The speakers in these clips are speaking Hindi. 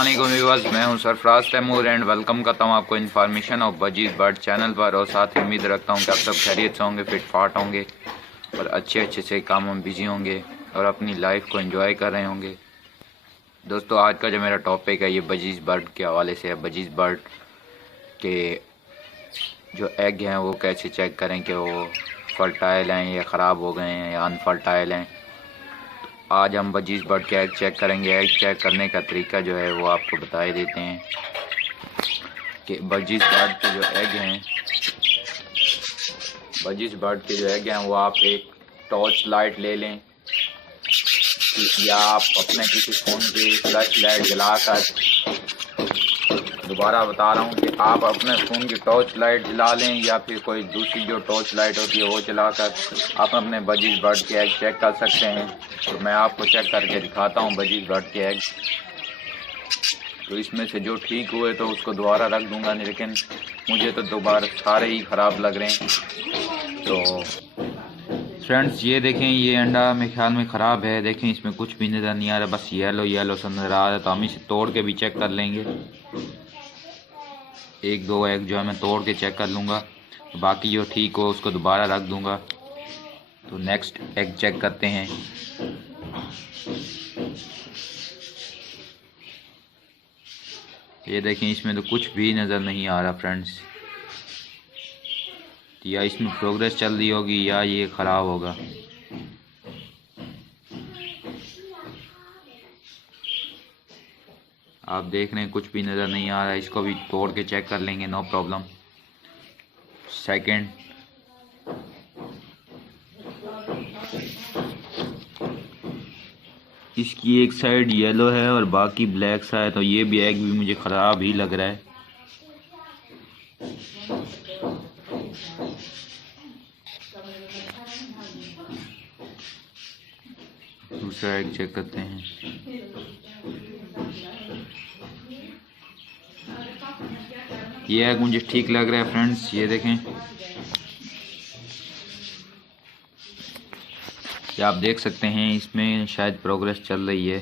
अस्सलामुअलैकुम व्यूअर्स, मैं हूं सरफराज तैमूर एंड वेलकम करता हूं आपको information of budgies bird channel पर। और साथ ही उम्मीद रखता हूं कि आप सब खैरियत से होंगे, फिट फाट होंगे और अच्छे से कामों में बिजी होंगे और अपनी लाइफ को एंजॉय कर रहे होंगे। दोस्तों, आज का जो मेरा टॉपिक है ये बजीज़ बर्ड के हवाले से है। बजीज़ बर्ड के जो एग हैं वो कैसे चेक करें कि वो फर्टाइल हैं या ख़राब हो गए हैं या अनफर्टाइल हैं। आज हम बजीज़ बर्ड के एग चेक करेंगे। एग चेक करने का तरीका जो है वो आपको बता देते हैं कि बजीज़ बर्ड के जो एग हैं वो आप एक टॉर्च लाइट ले लें या आप अपने किसी फ़ोन की फ्लैश लाइट जलाकर, दोबारा बता रहा हूँ कि आप अपने फ़ोन की टॉर्च लाइट जला लें या फिर कोई दूसरी जो टॉर्च लाइट होती है वो जलाकर आप अपने बजीज़ बर्ड के एग चेक कर सकते हैं। तो मैं आपको चेक करके दिखाता हूँ बजीज़ बर्ड के एग। तो इसमें से जो ठीक हुए तो उसको दोबारा रख दूँगा, लेकिन मुझे तो दोबारा सारे ही ख़राब लग रहे हैं। तो फ्रेंड्स, ये देखें, ये अंडा मेरे ख्याल में ख़राब है। देखें, इसमें कुछ भी नज़र नहीं आ रहा, बस येलो सा नज़र आ रहा है। तो हम इसे तोड़ के भी चेक कर लेंगे। एक दो एग जो है मैं तोड़ के चेक कर लूँगा, तो बाकी जो ठीक हो उसको दोबारा रख दूँगा। तो नेक्स्ट एग चेक करते हैं। ये देखें, इसमें तो कुछ भी नज़र नहीं आ रहा फ्रेंड्स। या इसमें प्रोग्रेस चल रही होगी या ये ख़राब होगा। आप देख रहे हैं कुछ भी नज़र नहीं आ रहा है। इसको भी तोड़ के चेक कर लेंगे, नो प्रॉब्लम। सेकंड, इसकी एक साइड येलो है और बाकी ब्लैक सा है, तो ये भी एग भी मुझे ख़राब ही लग रहा है। दूसरा एग चेक करते हैं। ये एग मुझे ठीक लग रहा है फ्रेंड्स। ये देखें, ये आप देख सकते हैं इसमें शायद प्रोग्रेस चल रही है।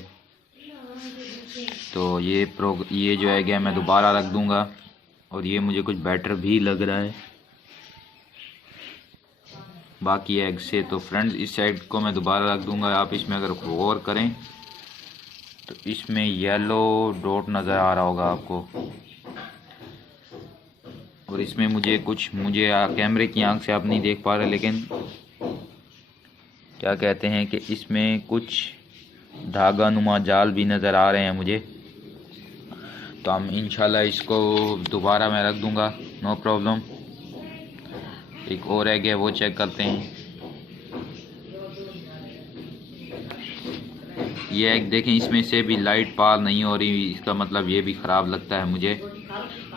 तो ये जो एग है मैं दोबारा रख दूंगा और ये मुझे कुछ बेटर भी लग रहा है बाकी एग से। तो फ्रेंड्स, इस साइड को मैं दोबारा रख दूंगा। आप इसमें अगर गौर करें तो इसमें येलो डॉट नज़र आ रहा होगा आपको, और इसमें मुझे कैमरे की आंख से आप नहीं देख पा रहे, लेकिन क्या कहते हैं कि इसमें कुछ धागा नुमा जाल भी नज़र आ रहे हैं मुझे। तो हम इंशाल्लाह इसको दोबारा मैं रख दूंगा, नो प्रॉब्लम। एक और एग है वो चेक करते हैं। ये एग देखें, इसमें से भी लाइट पार नहीं हो रही, इसका मतलब ये भी ख़राब लगता है मुझे।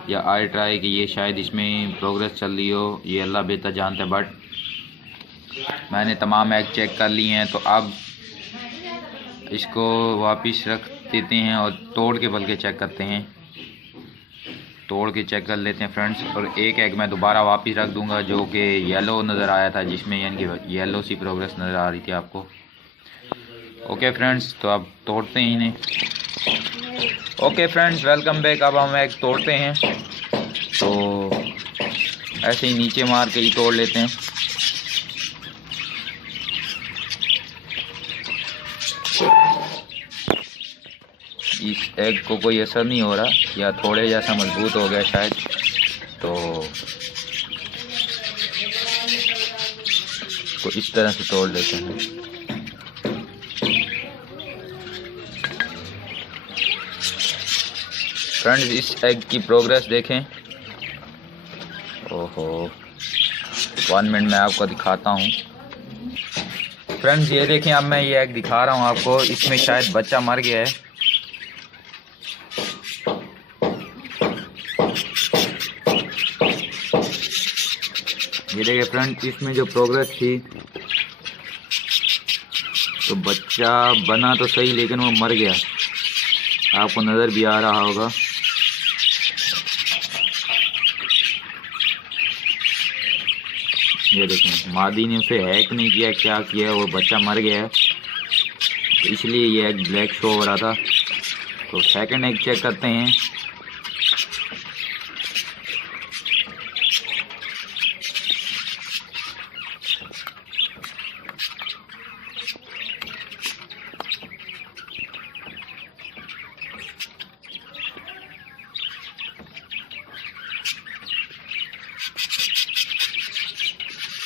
या आई ट्राई कि ये शायद इसमें प्रोग्रेस चल रही हो, ये अल्लाह बेहतर जानता है। बट मैंने तमाम एग चेक कर लिए हैं, तो अब इसको वापस रख देते हैं और तोड़ के बल्कि चेक करते हैं। तोड़ के चेक कर लेते हैं फ्रेंड्स। और एक एग मैं दोबारा वापस रख दूंगा जो कि येलो नज़र आया था, जिसमें यानी कि येलो सी प्रोग्रेस नज़र आ रही थी आपको। ओके फ्रेंड्स, तो अब तोड़ते हैं इन्हें। Okay friends, welcome back. अब हम एग तोड़ते हैं, तो ऐसे ही नीचे मार के ही तोड़ लेते हैं। इस एग को कोई असर नहीं हो रहा, या थोड़े जैसा मजबूत हो गया शायद, तो इसको इस तरह से तोड़ लेते हैं। फ्रेंड्स, इस एग की प्रोग्रेस देखें। ओहो, 1 मिनट में आपको दिखाता हूँ। फ्रेंड्स, ये देखें, अब मैं ये एग दिखा रहा हूँ आपको। इसमें शायद बच्चा मर गया है। ये देखिए फ्रेंड्स, इसमें जो प्रोग्रेस थी तो बच्चा बना तो सही, लेकिन वो मर गया। आपको नज़र भी आ रहा होगा। ये देखें, मादी ने उसे हैक नहीं किया, क्या किया, वो बच्चा मर गया है, तो इसलिए ये एग ब्लैक शो हो रहा था। तो सेकंड एग चेक करते हैं।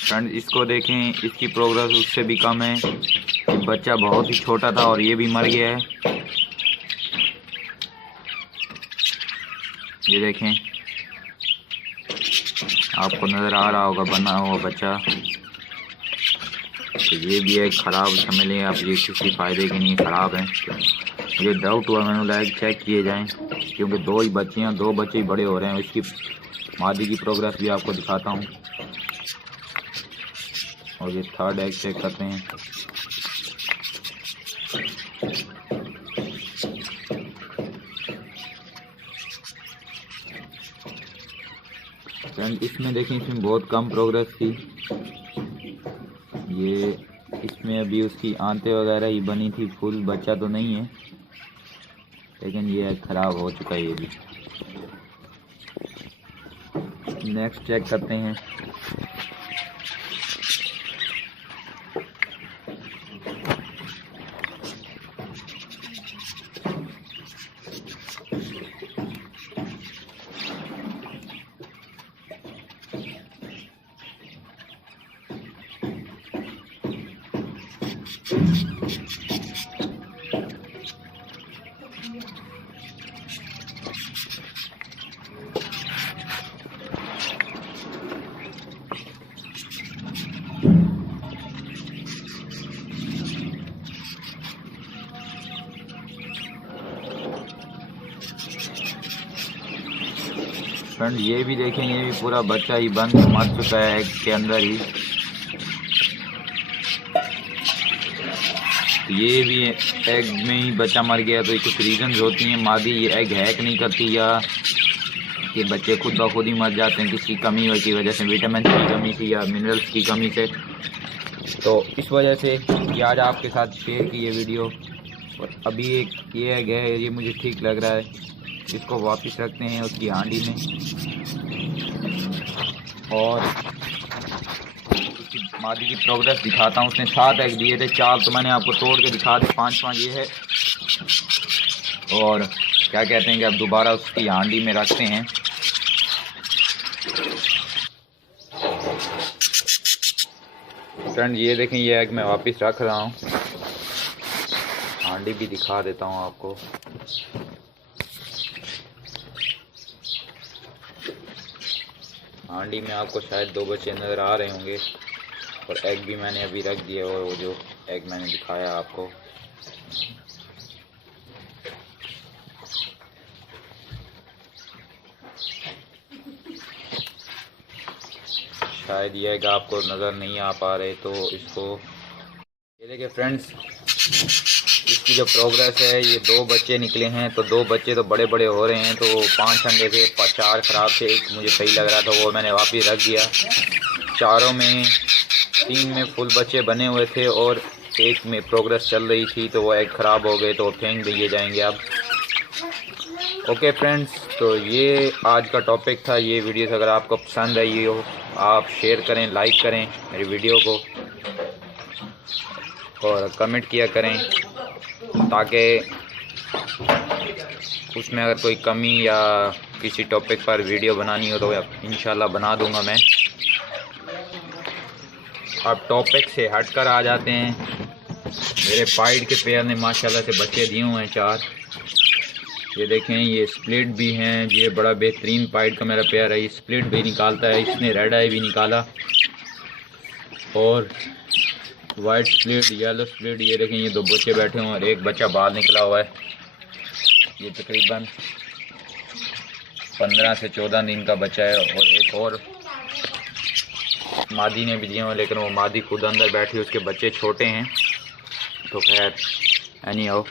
फ्रेंड इसको देखें, इसकी प्रोग्रेस उससे भी कम है। बच्चा बहुत ही छोटा था और ये भी मर गया है। ये देखें, आपको नज़र आ रहा होगा बना हुआ बच्चा। तो ये भी एक ख़राब समझ लें आप, ये किसी फ़ायदे के नहीं, ख़राब है। मुझे डाउट हुआ, मैंने बोला चेक किए जाएं, क्योंकि 2 ही बच्चे हैं, 2 बच्चे ही बड़े हो रहे हैं। इसकी मादी की प्रोग्रेस भी आपको दिखाता हूँ। और ये थर्ड एग चेक करते हैं। फ्रेंड इसमें देखें, इसमें बहुत कम प्रोग्रेस थी। ये इसमें अभी उसकी आंतें वगैरह ही बनी थी, फुल बच्चा तो नहीं है, लेकिन ये एग ख़राब हो चुका है। ये भी नेक्स्ट चेक करते हैं। फ्रेंड ये भी देखें, ये भी पूरा बच्चा ही बंद मर चुका है एग के अंदर ही। ये भी एग में ही बच्चा मर गया। तो कुछ रीजंस होती हैं, मादी ये एग हैक नहीं करती, या कि बच्चे खुद ब खुद ही मर जाते हैं किसी कमी की वजह से, विटामिन की कमी से या मिनरल्स की कमी से। तो इस वजह से ये आज आपके साथ शेयर की ये वीडियो। और अभी एक ये एग है, ये मुझे ठीक लग रहा है, इसको वापस रखते हैं उसकी हांडी में। और उसकी मादी की प्रोग्रेस दिखाता हूँ। उसने 7 एग दिए थे, 4 तो मैंने आपको तोड़ के दिखा दे, 5 ये है। और क्या कहते हैं कि अब दोबारा उसकी हांडी में रखते हैं। फ्रेंड ये देखें, ये एग मैं वापस रख रहा हूँ, हांडी भी दिखा देता हूँ आपको। हांडी में आपको शायद 2 बच्चे नज़र आ रहे होंगे। और एग भी मैंने अभी रख दिया, और वो जो एग मैंने दिखाया आपको, शायद ये एग आपको नज़र नहीं आ पा रहे, तो इसको ये देखिए फ्रेंड्स, इसकी जो प्रोग्रेस है, ये 2 बच्चे निकले हैं। तो 2 बच्चे तो बड़े बड़े हो रहे हैं। तो 5 अंडे थे, 4 ख़राब थे, एक मुझे सही लग रहा था, वो मैंने वापस रख दिया। 4 में 3 में फुल बच्चे बने हुए थे और 1 में प्रोग्रेस चल रही थी, तो वो एग ख़राब हो गए, तो फेंक दिए जाएंगे अब। ओके फ्रेंड्स, तो ये आज का टॉपिक था। ये वीडियो अगर आपको पसंद आई हो, आप शेयर करें, लाइक करें मेरी वीडियो को, और कमेंट किया करें, ताकि उसमें अगर कोई कमी या किसी टॉपिक पर वीडियो बनानी हो तो इंशाल्लाह बना दूंगा मैं। अब टॉपिक से हटकर आ जाते हैं। मेरे पाइड के पेयर ने माशाल्लाह से बच्चे दिए हुए हैं 4। ये देखें, ये स्प्लिट भी हैं। ये बड़ा बेहतरीन पाइड का मेरा पेयर है, ये स्प्लिट भी निकालता है। इसने रेड आई भी निकाला, और वाइट स्प्लिट, येलो स्प्लिट। ये देखें, ये 2 बच्चे बैठे हुए हैं और एक बच्चा बाहर निकला हुआ है। ये तकरीबन 15 से 14 दिन का बच्चा है। और एक और मादी ने भी दिए हुए, लेकिन वो मादी खुद अंदर बैठी, उसके बच्चे छोटे हैं। तो खैर एनी हाउ,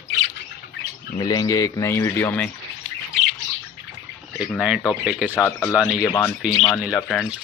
मिलेंगे एक नई वीडियो में एक नए टॉपिक के साथ। अल्लाह निगहबान, फी ईमान अल्लाह फ्रेंड्स।